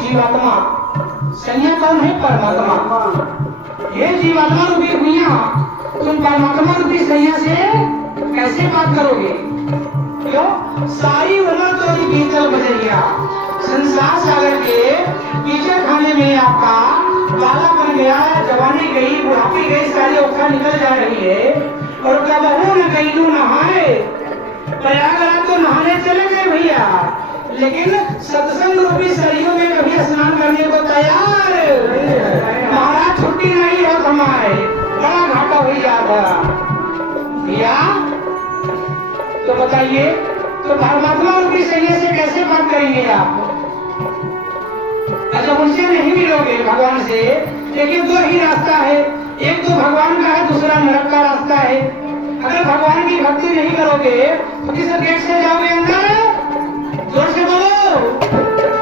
जीवात्मा, सैया कौन है? परमात्मा। ये जीवात्मा रूपी भुइया तुम परमात्मा रूपी सैया से कैसे बात करोगे? क्यों? सारी उम्र तो बीतल बजरिया संसार सागर के कीचड़ खाने में आपका बाला बन गया, जवानी गई, बुढ़ापी गई, सारी औखा निकल जा रही है और कबहू न गईलू नहाए। प्रयागराज तो नहाने चले गए भैया, लेकिन सत्संग रूपी सरयू में कभी स्नान करने को तैयार महाराज छुट्टी नहीं हो हमारे, बड़ा घाटा हो जाता भैया। तो बताइए, तो परमात्मा रूपी सैया से कैसे बात करेंगे आप? जब उनसे नहीं मिलोगे भगवान से, लेकिन दो ही रास्ता है, एक तो भगवान का है, दूसरा नरक का रास्ता है। अगर भगवान की भक्ति नहीं करोगे तो किस गेट से जाओगे अंदर? जोर से बोलो,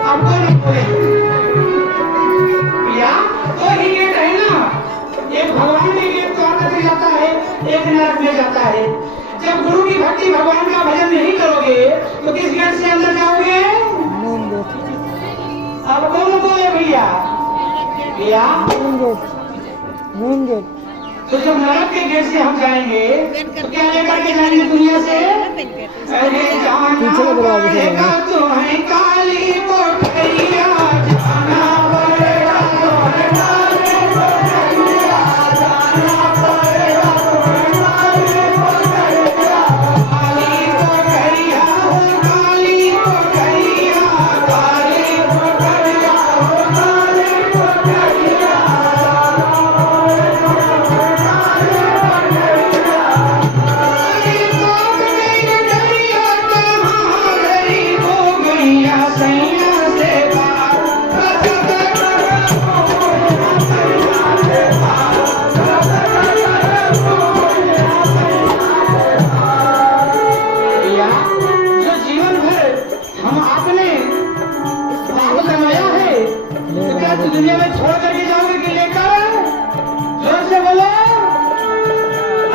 आपको नहीं बोले भैया। दो ही गेट है ना, एक भगवान में गेट द्वार से जाता है, एक नरक में जाता है। जब गुरु की भक्ति, भगवान का भजन नहीं करोगे तो किस गेट से अंदर जाओगे? अब कौन बोले भैया? भैया मेन गेट। तो जब नरक के गेट से हम जाएंगे तो क्या लेकर के जाएंगे दुनिया से? अरे जाना पड़ेगा तुम्हें काली कोठरिया, जाना पड़ेगा तुम्हें काली कोठरिया, जाना पड़ेगा तुम्हें काली कोठरिया, काली कोठरिया हो काली कोठरिया, काली कोठरिया हो काली कोठरिया। दुनिया में छोड़ करके जाओगे कि लेकर? जोर से बोलो।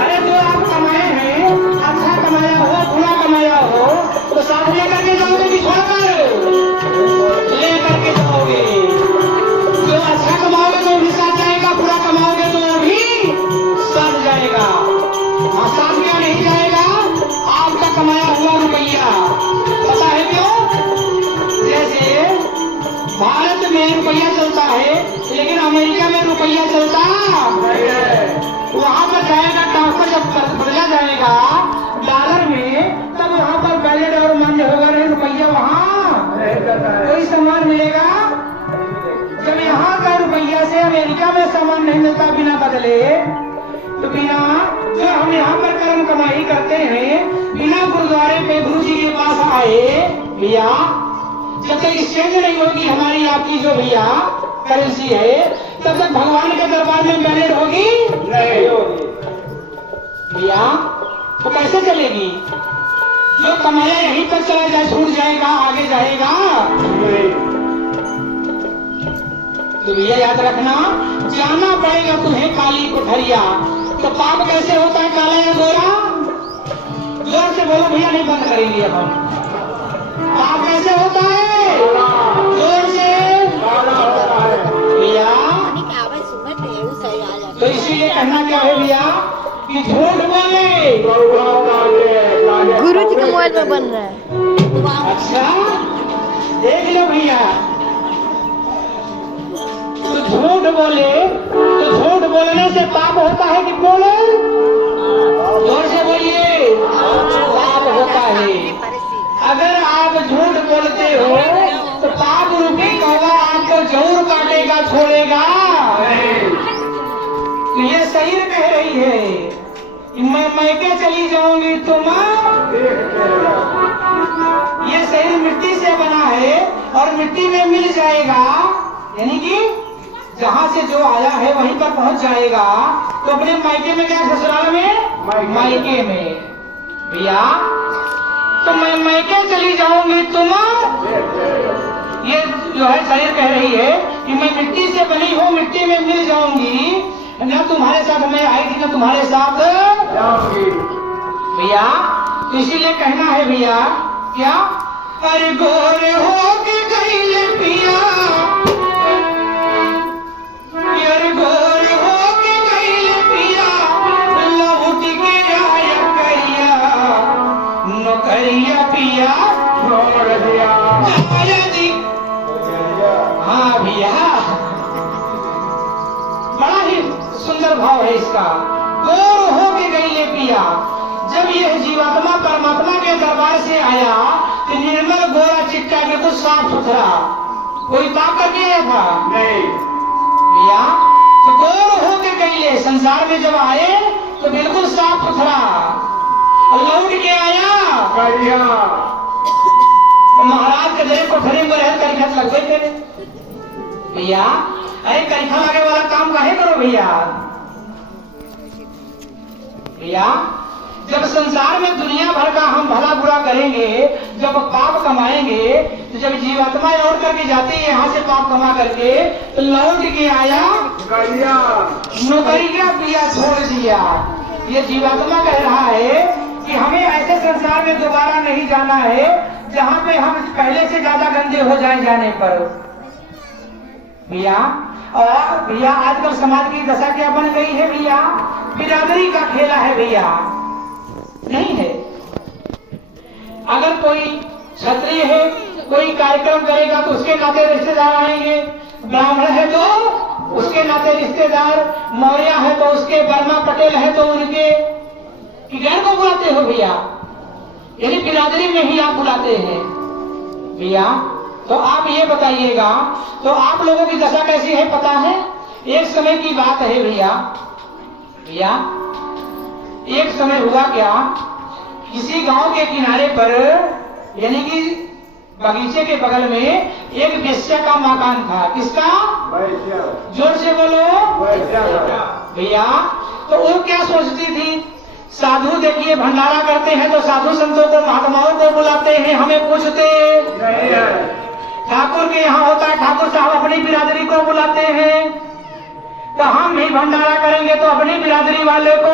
अरे जो आप कमाए हैं, अच्छा कमाया हो, बुरा कमाया हो, तो साथ लेकर के जाओगे कि छोड़कर? लेकर के जाओगे। जो अच्छा कमाओगे तो भी साथ जाएगा, बुरा कमाओगे तो भी साथ जाएगा। और साथ क्या नहीं जाएगा? आपका कमाया हुआ रुपया। पता है क्यों? जैसे भारत में रुपया चलता है, लेकिन अमेरिका में रुपया चलता है। वहाँ पर जाएगा ट्रांसफर, जब बदला जाएगा डॉलर में, तब वहाँ पर बैलेट और मान्य होगा, नहीं रुपया वहाँ कोई सामान मिलेगा। जब यहाँ का रुपया से अमेरिका में सामान नहीं मिलता बिना बदले, तो बिना जो हम यहाँ पर कर्म कमाई करते हैं, बिना गुरुद्वारे पे गुरु जी के पास आए भैया, जब तक एक्सचेंज नहीं होगी हमारी आपकी जो भैया करेंसी है, तब तक भगवान के दरबार में वैलिड होगी नहीं होगी भैया। तो कैसे चलेगी? जो कमाया यहीं पर चला जाए, छूट जाएगा, आगे जाएगा। तो भैया याद रखना, जाना पड़ेगा तुम्हें काली कोठरिया। तो पाप कैसे होता है, काला या गोरा? जोर से बोलो भैया, नहीं बंद करेंगे अब हम। पाप कैसे होता है? जोर से भैया। तो इसीलिए कहना क्या है भैया कि झूठ बोले। गुरु जी के मोबाइल में बन रहा है। अच्छा देख लो भैया, तो झूठ बोले, तो झूठ बोलने से पाप होता है कि बोले? जोर से बोलिए, पाप होता है। अगर आप झूठ बोलते हो तो पाप रूपी कौवा आपको जरूर काटेगा, छोड़ेगा। तो ये शरीर कह रही है कि मैं मैके चली जाऊंगी तो ये शरीर मिट्टी से बना है और मिट्टी में मिल जाएगा, यानी कि जहाँ से जो आया है वहीं पर पहुंच जाएगा। तो अपने मायके में क्या, ससुराल में, मायके में भैया, तो मैं मायके चली जाऊंगी तुम, ये जो है शरीर कह रही है कि मैं मिट्टी से बनी हूँ, मिट्टी में मिल जाऊंगी, न तुम्हारे साथ मैं आई थी न तुम्हारे साथ जाऊंगी भैया। तो इसीलिए कहना है भैया क्या, अरे गोरे हो के गई पिया, अरे गोरे हो के गई पिया, लौट के आया करिया, नौकरिया पिया छोड़ दिया। हाँ भैया, बड़ा ही सुंदर भाव है इसका। गोर हो के गई ये पिया, जब यह जीवात्मा परमात्मा के दरबार से आया तो निर्मल गोरा चिट्टा बिल्कुल साफ सुथरा, कोई पाप करके आया था नहीं भैया। तो गोर हो के गई संसार में जब आए तो बिल्कुल साफ सुथरा, लौट के आया करिया। तो महाराज के जरे कोठरी में रह करिखत लग गए थे भैया। अरे करिखा लगे वाला काम काहे करो भैया। भैया जब संसार में दुनिया भर का हम भला बुरा करेंगे, जब पाप कमाएंगे, तो जब जीवात्मा लौट करके जाती है यहाँ से पाप कमा करके, तो लौट के आया नौकरी का पिया छोड़ दिया। ये जीवात्मा कह रहा है कि हमें ऐसे संसार में दोबारा नहीं जाना है जहाँ पे हम पहले से ज्यादा गंदे हो जाए जाने पर भैया। और भैया आजकल समाज की दशा क्या बन गई है भैया, बिरादरी का खेला है भैया, नहीं है। अगर कोई क्षत्रिय है, कोई कार्यक्रम करेगा तो उसके नाते रिश्तेदार आएंगे, ब्राह्मण है तो उसके नाते रिश्तेदार, मौर्य है तो उसके, वर्मा पटेल है तो उनके, किधर को बुलाते हो भैया, यानी बिरादरी में ही आप बुलाते हैं भैया। तो आप ये बताइएगा, तो आप लोगों की दशा कैसी है पता है। एक समय की बात है भैया, भैया एक समय हुआ क्या, किसी गांव के किनारे पर, यानी कि बगीचे के बगल में एक वेश्या का मकान था। किसका, जोर से बोलो भैया। तो वो क्या सोचती थी, साधु देखिए भंडारा करते हैं तो साधु संतों को, महात्माओं को बुलाते हैं, हमें पूछते नहीं है। ठाकुर के यहाँ होता है, ठाकुर साहब अपनी बिरादरी को बुलाते हैं, तो हम भी भंडारा करेंगे तो अपनी बिरादरी वाले को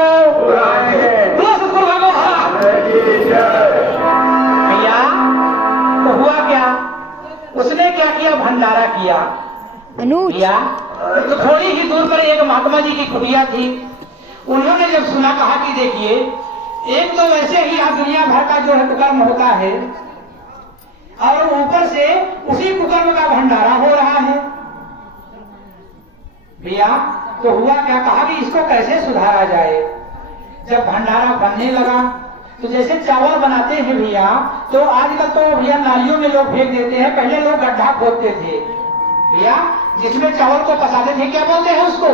भैया। तो हुआ क्या, उसने क्या किया, भंडारा किया भैया। तो थोड़ी ही दूर पर एक महात्मा जी की कुटिया थी। उन्होंने जब सुना, कहा कि देखिए, एक तो वैसे ही यहाँ दुनिया भर का जो है कुकर्म होता है, और ऊपर से उसी कुकर्म का भंडारा हो रहा है भैया। तो हुआ क्या, कहा कि इसको कैसे सुधारा जाए। जब भंडारा बनने लगा तो जैसे चावल बनाते हैं भैया, तो आजकल तो भैया नालियों में लोग फेंक देते हैं, पहले लोग गड्ढा खोदते थे भैया, जिसमें चावल को पसाते थे, क्या बोलते हैं उसको,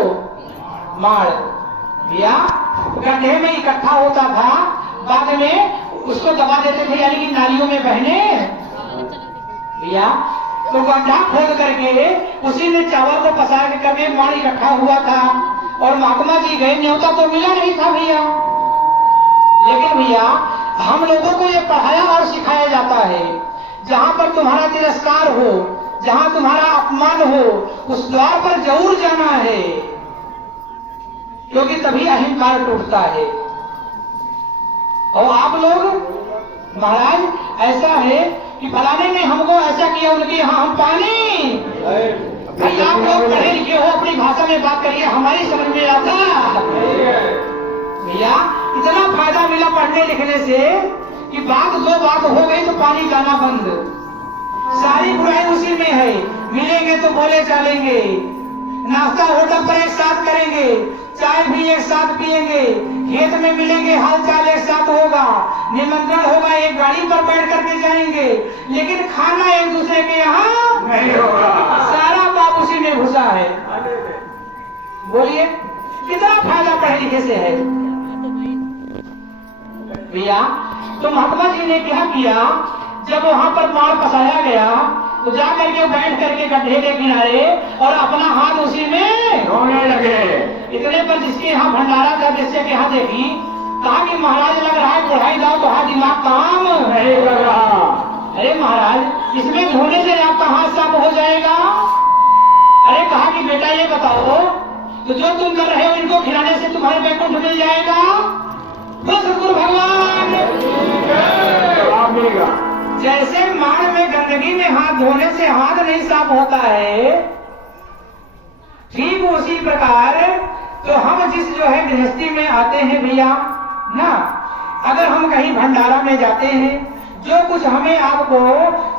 माड़ भैया। गड्ढे में इकट्ठा होता था, बाद में उसको दबा देते थे, यानी कि नालियों में बहने भैया। तो गड्ढा खोद करके उसी में चावल को पसार के कभी माड़ इकट्ठा हुआ था, और महात्मा जी गए, न्योता तो मिला नहीं था भैया। लेकिन भैया हम लोगों को ये पढ़ाया और सिखाया जाता है, जहाँ पर तुम्हारा तिरस्कार हो, जहाँ तुम्हारा अपमान हो, उस द्वार पर जरूर जाना है, क्योंकि तभी अहंकार टूटता है। और आप लोग महाराज ऐसा है कि फलाने ने हमको ऐसा किया, उनके यहाँ हम पानी, भाई आप लोग पढ़े लिखे हो, अपनी भाषा में बात करिए, हमारी समझ में आता भैया। इतना फायदा मिला पढ़ने लिखने से कि बात दो बात हो गई तो पानी जाना बंद, सारी बुराई उसी में है। मिलेंगे तो बोले चलेंगे, नाश्ता होटल पर एक साथ करेंगे, चाय भी एक साथ पिएंगे, खेत में मिलेंगे, हालचाल एक साथ होगा, निमंत्रण होगा, एक गाड़ी पर बैठ करके जाएंगे, लेकिन खाना एक दूसरे के यहाँ नहीं होगा। सारा पाप उसी में घुसा है। बोलिए, कितना फायदा पढ़े लिखे से है भैया। तो महात्मा जी ने क्या किया, जब वहां पर मार पसाया गया तो जा करके बैठ करके गड्ढे के किनारे और अपना हाथ उसी में रोने लगे। इतने पर जिसके यहाँ भंडारा था, जिससे के यहाँ देखी, कहा कि महाराज लग रहा है पढ़ाई जाओ तो हाथ दिमाग काम नहीं लग रहा। अरे महाराज इसमें धोने से आपका हाथ साफ हो जाएगा। अरे कहा कि बेटा ये बताओ, तो जो तुम कर रहे हो इनको खिलाने से तुम्हारे बैकुंठ मिल जाएगा। बस सतगुरु भगवान जवाब मिलेगा। जैसे माड़ में गंदगी में हाथ धोने से हाथ नहीं साफ होता है, ठीक उसी प्रकार तो हम जिस जो है गृहस्थी में आते हैं भैया ना, अगर हम कहीं भंडारा में जाते हैं, जो कुछ हमें आपको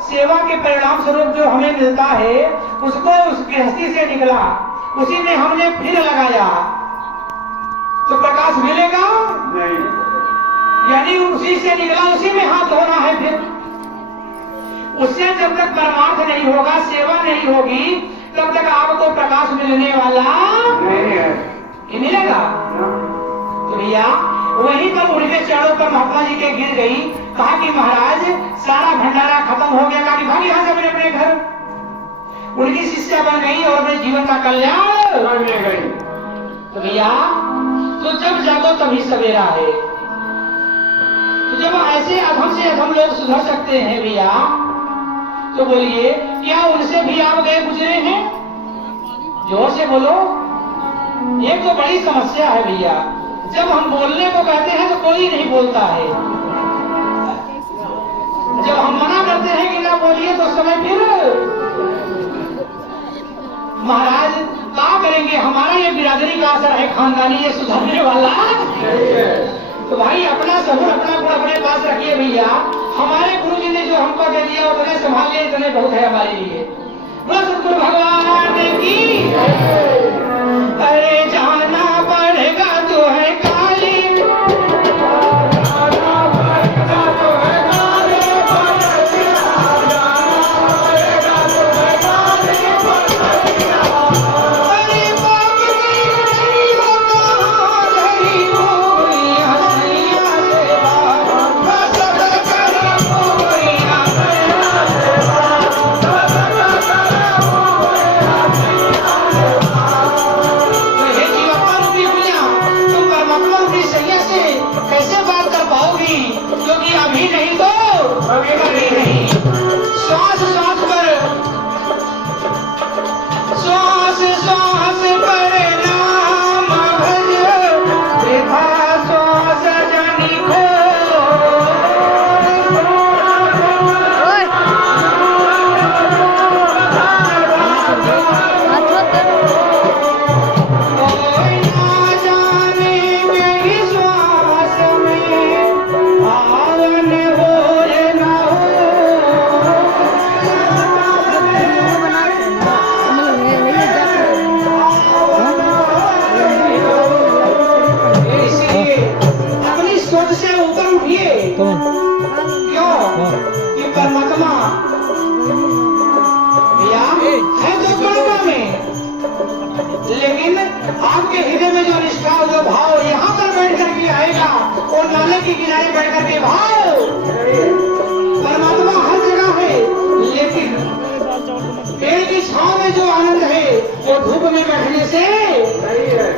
सेवा के परिणाम स्वरूप जो हमें मिलता है उसको उस गृहस्थी से निकला, उसी में हमने फिर लगाया तो प्रकाश मिलेगा नहीं। यानी उसी से निकला उसी में हाथ धोना है। फिर उससे जब तक परमार्थ नहीं होगा, सेवा नहीं होगी, तब तक आपको प्रकाश मिलने वाला नहीं है। कि मिलेगा। तो भैया वहीं पर उनके चरणों पर महात्मा जी के गिर गई, कहा कि महाराज सारा भंडारा खत्म हो गया, कहा कि भाग यहाँ से अपने अपने घर। उनकी शिष्या बन गई और अपने जीवन का कल्याण करने गई। तो भैया तो जब जागो तभी सवेरा है। तो जब ऐसे अधम से अधम लोग सुधर सकते हैं भैया, तो बोलिए क्या उनसे भी आप गए गुजरे हैं? जोर से बोलो। एक तो बड़ी समस्या है भैया, जब हम बोलने को कहते हैं तो कोई नहीं बोलता है, जब हम मना करते हैं कि ना बोलिए तो समय फिर महाराज क्या करेंगे। हमारा ये बिरादरी का असर है, खानदानी ये सुधरने वाला। तो भाई अपना सहूर अपना गुण अपने पास रखिए भैया। हमारे गुरु जी ने जो हमको दे दिया उतने संभाल लिए, इतने बहुत है हमारे लिए। बोलो सतगुरु भगवान की। अरे जाना पड़ेगा तो है काली, लेकिन आपके हृदय में जो निष्ठा जो भाव यहाँ पर बैठ करके आएगा और नाले के किनारे बैठ करके भाव, परमात्मा हर जगह है, लेकिन पेड़ की छांव में जो आनंद है वो धूप में बैठने से नहीं है।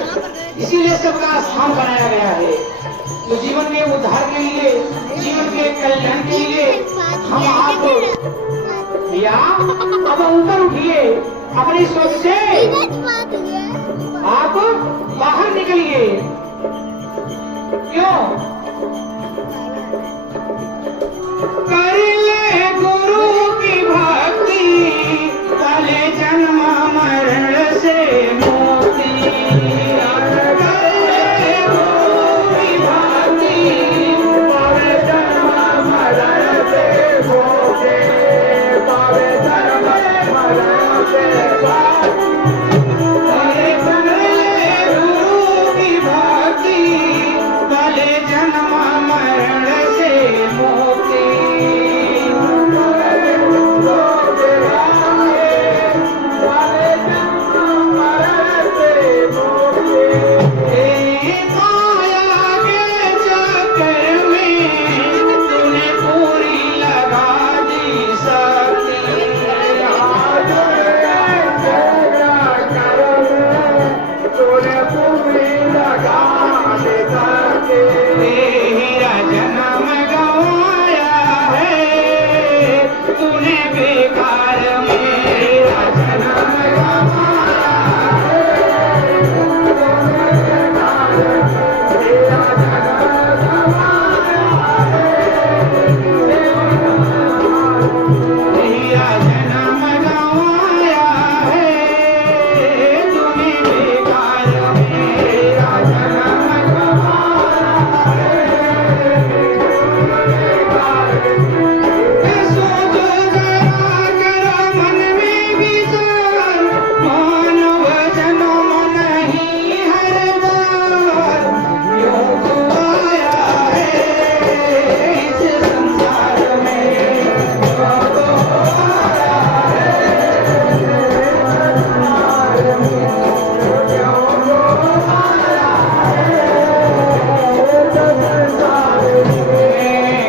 इसीलिए सबका स्थान बनाया गया है। तो जीवन में उद्धार के लिए, जीवन के कल्याण के लिए हम आप भैया अब ऊपर उठिए, अपनी सोच से आप बाहर निकलिए। क्यों? कर ले गुरु की भक्ति, पहले जन्म मरण से मुक्ति। कर ले गुरु की भक्ति, पहले जन्म मरण से मुक्ति। पहले जन्म मरण से अरे कर ले गुरु की भक्ति, पहले जन्म तेरा जन्म गवाया है तूने बेकार मेरा जन्म गवाया तेरा जन्म गवाया है तूने बेकार मेरा जन्म सोचो जरा करो मन में विचार मानव जन्म नहीं हर बार योग आया है इस संसार में योग आया है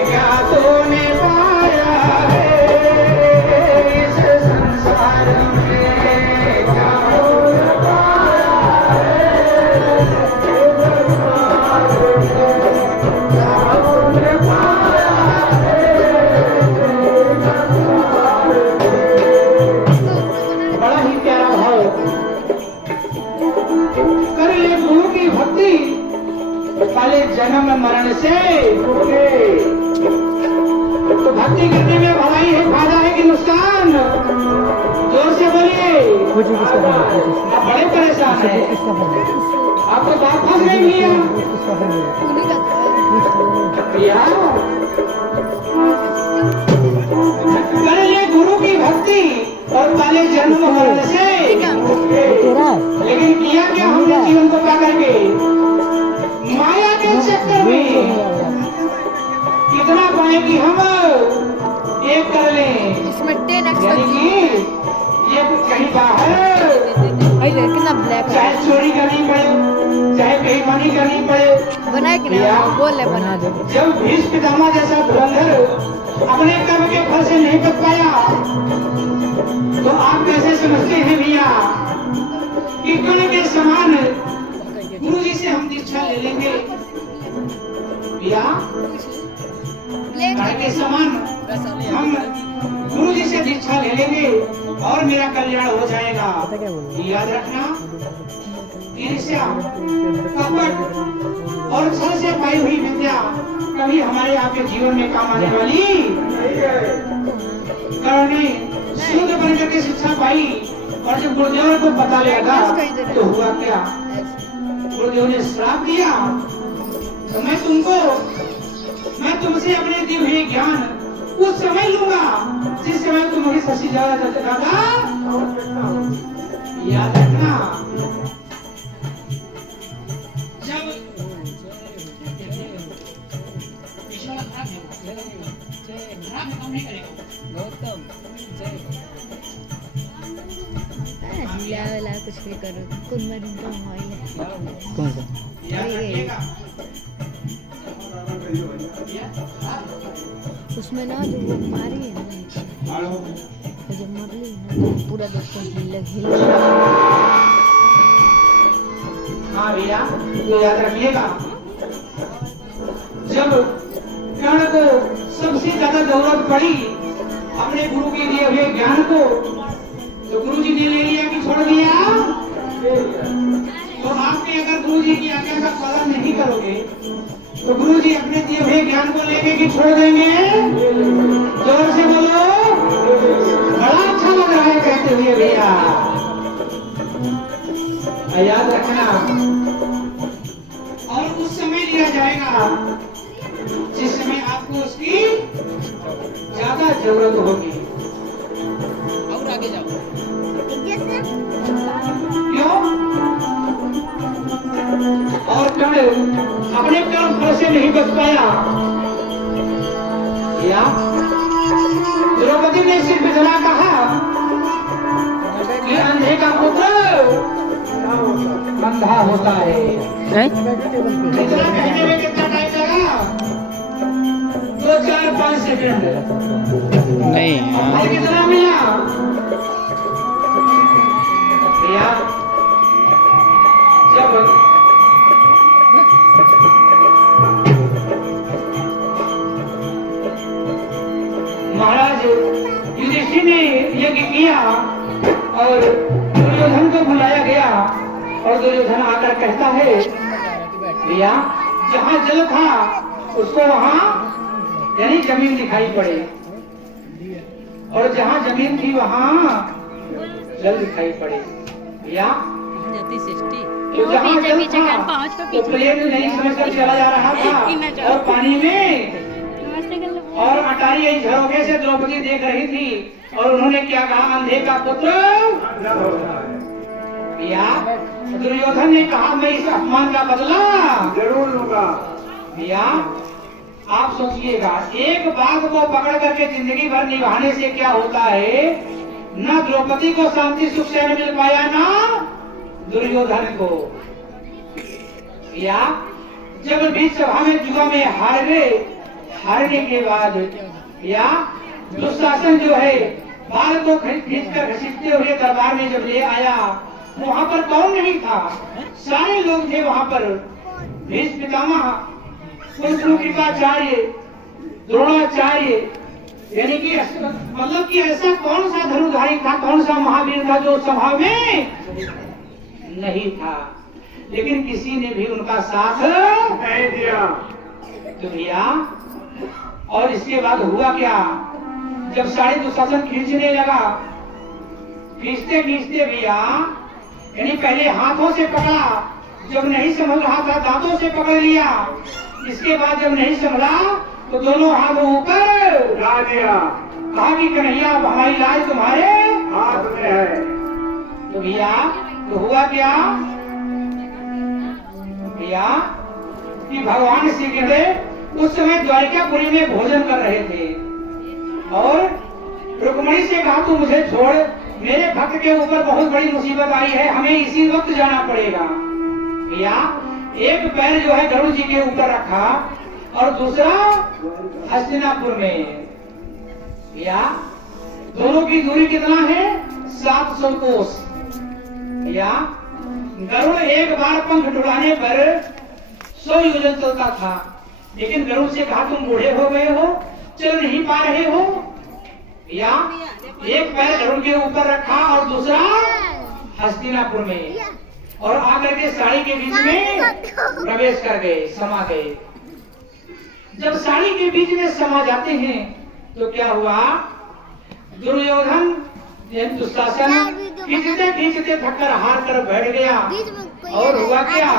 क्या तूने पाया है इस संसार में क्या तूने पाया बड़ा ही प्यारा भाव कर ले गुरु की भक्ति पहले जन्म मरण से तो भक्ति करने में भलाई है फायदा है कि नुकसान जोर से बोलिए आप बड़े परेशान हैं आपको बात फंस गई भैया उन्हीं का तो है। भैया कर ले गुरु की भक्ति और पहले जन्म मरण से लेकिन किया क्या हमने जीवन को पा करके माया के चक्कर में कितना पाए कि हम एक कर लें इसमें 10x यानी कि ये कहीं बाहर कितना ब्लैक है चाहे चोरी करनी पड़े चाहे बेईमानी करनी पड़े बनाए कि नहीं बोले बना दो जब भीष्म पितामह जैसा धुरंधर अपने कर्म के फल से नहीं बच पाया तो आप कैसे समझते हैं भैया कि कण के समान गुरु जी से हम दीक्षा ले लेंगे भैया कण के समान हम गुरु जी से दीक्षा ले लेंगे और मेरा कल्याण हो जाएगा याद रखना ईर्ष्या कपट और छल से पाई हुई विद्या कभी हमारे आपके जीवन में काम आने वाली कर्ण ने शुद्ध बनकर के शिक्षा पाई और जब गुरुदेव को पता लगा तो हुआ क्या गुरुदेव ने श्राप दिया तो मैं तुमसे अपने दिए हुए ज्ञान उस समय लूंगा जिस समय तुम मुझे शशि दादा याद रखना जब वाला कुछ भी करो कुछ मरी तो मोबाइल कौन सा याद रखिएगा उसमें ना जो वो मारी है ना वो जब मरली ना तो पूरा देखो हिल हाँ भैया तो याद रखिएगा जब कर्ण को सबसे ज्यादा जरूरत पड़ी अपने गुरु के दिए हुए ज्ञान को तो गुरु जी ने ले लिया कि छोड़ दिया तो आपने अगर गुरु जी की आज्ञा का पालन नहीं करोगे तो गुरु जी अपने दिए हुए ज्ञान को लेके कि छोड़ देंगे जोर से बोलो बड़ा अच्छा लग रहा है कहते हुए भैया याद रखना और उस समय लिया जाएगा जिस समय आपको उसकी ज्यादा जरूरत होगी और आगे जाओ क्यों और कर्ण अपने कर्म फल से नहीं बच पाया या द्रौपदी ने सिर्फ इतना कहा कि अंधे का पुत्र अंधा होता है इतना कहने में कितना टाइम लगा 2-4-5 सेकंड नहीं और कितना मिला भैया जब महाराज युधिष्ठिर ने यज्ञ किया और दुर्योधन को बुलाया गया और दुर्योधन आकर कहता है भैया जहाँ जल था उसको वहाँ यानी जमीन दिखाई पड़े और जहाँ जमीन थी वहाँ जल दिखाई पड़े भैया तो जहाँ जल था तो प्लेन नहीं समझकर चला जा रहा था और पानी में और अटारी यही झरोखे से द्रौपदी देख रही थी और उन्होंने क्या कहा अंधे का पुत्र भैया दुर्योधन ने कहा मैं इस अपमान का बदला जरूर लूंगा। भैया आप सोचिएगा एक बात को पकड़ करके जिंदगी भर निभाने से क्या होता है न द्रौपदी को शांति सुख चैन मिल पाया ना दुर्योधन को भैया जब बीच सभा में जुआ में हार गए हारने के बाद भैया दुशासन जो है बाल को खींच कर घसीटते हुए दरबार में जब ले आया वहाँ पर कौन नहीं था सारे लोग थे वहाँ पर भीष्म पितामह कुल कृपाचार्य द्रोणाचार्य यानी कि मतलब कि ऐसा कौन सा धनुधारी था कौन सा महावीर था जो सभा में नहीं था लेकिन किसी ने भी उनका साथ नहीं दिया। तो भैया और इसके बाद हुआ क्या जब सारे दुशासन खींचने लगा खींचते खींचते भैया यानी पहले हाथों से पकड़ा जब नहीं संभल रहा था दांतों से पकड़ लिया इसके बाद जब नहीं संभला तो दोनों हाथ ऊपर ला दिया। कहा कि कन्हैया हमारी लाज तुम्हारे हाथ में है। तो भैया तो हुआ क्या भैया कि भगवान श्री कृष्ण उस समय द्वारिकापुरी में भोजन कर रहे थे और रुक्मणी से कहा तू मुझे छोड़ मेरे भक्त के ऊपर बहुत बड़ी मुसीबत आई है हमें इसी वक्त जाना पड़ेगा भैया एक पैर जो है गरुड़ जी के ऊपर रखा और दूसरा हस्तिनापुर में भैया दोनों की दूरी कितना है 700 कोस भैया गरुड़ एक बार पंख डुलाने पर 100 योजन चलता था लेकिन गरुड़ से कहा तुम बूढ़े हो गए हो चल नहीं पा रहे हो भैया एक पैर गरुड़ के ऊपर रखा और दूसरा हस्तिनापुर में और आकर के साड़ी के बीच में प्रवेश कर गए समा गए जब साड़ी के बीच में समा जाते हैं तो क्या हुआ दुर्योधन दुशासन खींचते खींचते थककर हार कर बैठ गया और हुआ क्या